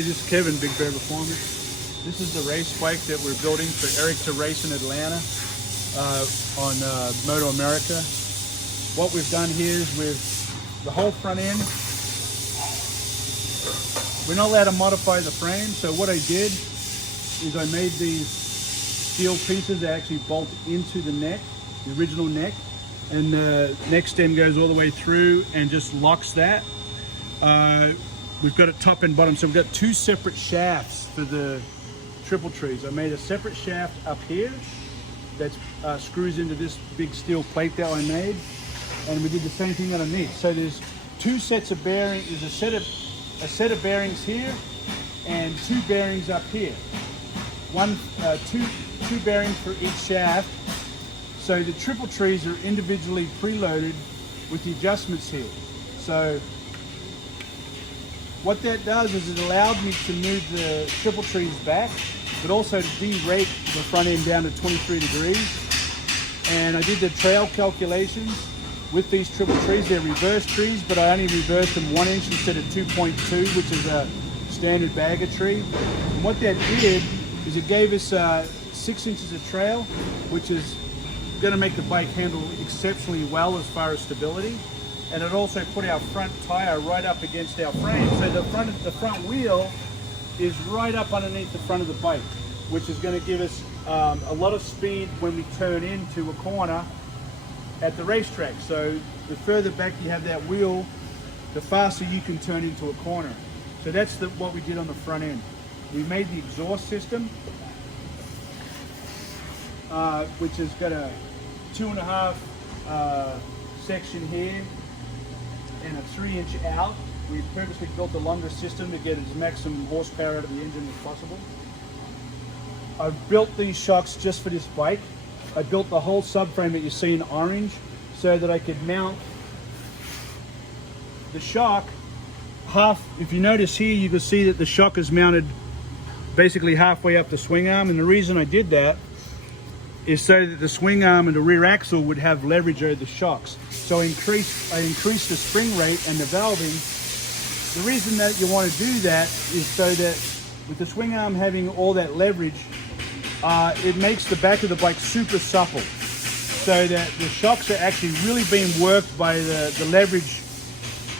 This is Kevin, Big Bear Performance. This is the race bike that we're building for Eric to race in Atlanta on Moto America. What we've done here is with the whole front end, we're not allowed to modify the frame, so what I did is I made these steel pieces that actually bolt into the neck, the original neck, and the neck stem goes all the way through and just locks that. We've got it top and bottom, so we've got two separate shafts for the triple trees. I made a separate shaft up here that screws into this big steel plate that I made, and we did the same thing underneath. So there's two sets of bearings. There's a set of bearings here and two bearings up here. Two bearings for each shaft. So the triple trees are individually preloaded with the adjustments here. So what that does is it allowed me to move the triple trees back, but also to derate the front end down to 23 degrees. And I did the trail calculations with these triple trees. They're reverse trees, but I only reversed them 1 inch instead of 2.2, which is a standard bagger tree. And what that did is it gave us 6 inches of trail, which is going to make the bike handle exceptionally well as far as stability. And it also put our front tire right up against our frame, so the front wheel is right up underneath the front of the bike, which is going to give us a lot of speed when we turn into a corner at the racetrack. So the further back you have that wheel, the faster you can turn into a corner. So that's what we did on the front end. We made the exhaust system, which has got a 2.5 section here and a 3-inch out. We purposely built a longer system to get as maximum horsepower out of the engine as possible. I've built these shocks just for this bike. I built the whole subframe that you see in orange so that I could mount the shock half. If you notice here, you can see that the shock is mounted basically halfway up the swing arm, and the reason I did that is so that the swing arm and the rear axle would have leverage over the shocks. So I increased the spring rate and the valving. The reason that you want to do that is so that with the swing arm having all that leverage, it makes the back of the bike super supple, so that the shocks are actually really being worked by the leverage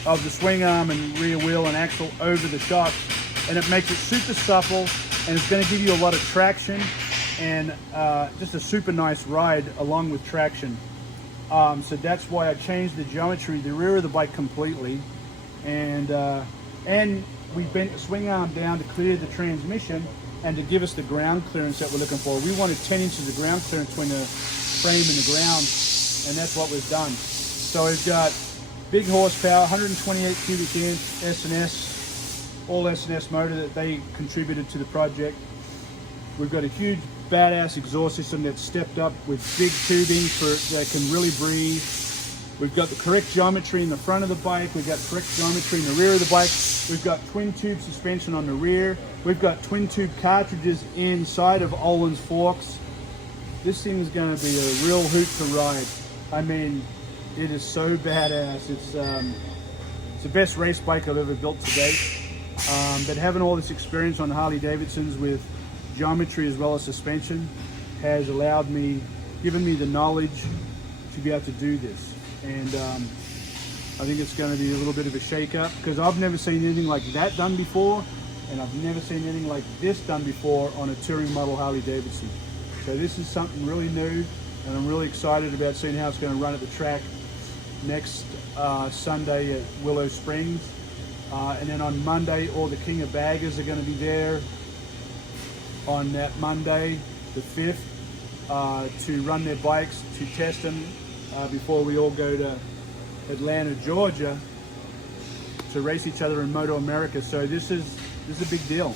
of the swing arm and rear wheel and axle over the shocks, and it makes it super supple, and it's going to give you a lot of traction and just a super nice ride along with traction. So that's why I changed the geometry, the rear of the bike completely, and we bent the swing arm down to clear the transmission and to give us the ground clearance that we're looking for. We wanted 10 inches of ground clearance between the frame and the ground, and that's what we've done. So we've got big horsepower, 128 cubic inch S&S, all S&S motor that they contributed to the project. We've got a huge badass exhaust system that's stepped up with big tubing that can really breathe. We've got the correct geometry in the front of the bike. We've got correct geometry in the rear of the bike. We've got twin tube suspension on the rear. We've got twin tube cartridges inside of Öhlins forks. This thing is going to be a real hoot to ride. I mean, it is so badass. It's the best race bike I've ever built to date. But having all this experience on Harley Davidsons with geometry as well as suspension has given me the knowledge to be able to do this. And I think it's going to be a little bit of a shake-up, because I've never seen anything like that done before, and I've never seen anything like this done before on a touring model Harley Davidson. So this is something really new, and I'm really excited about seeing how it's going to run at the track next Sunday at Willow Springs. And then on Monday, all the King of Baggers are going to be there on that Monday, the 5th, to run their bikes, to test them before we all go to Atlanta, Georgia, to race each other in Moto America. So this is a big deal.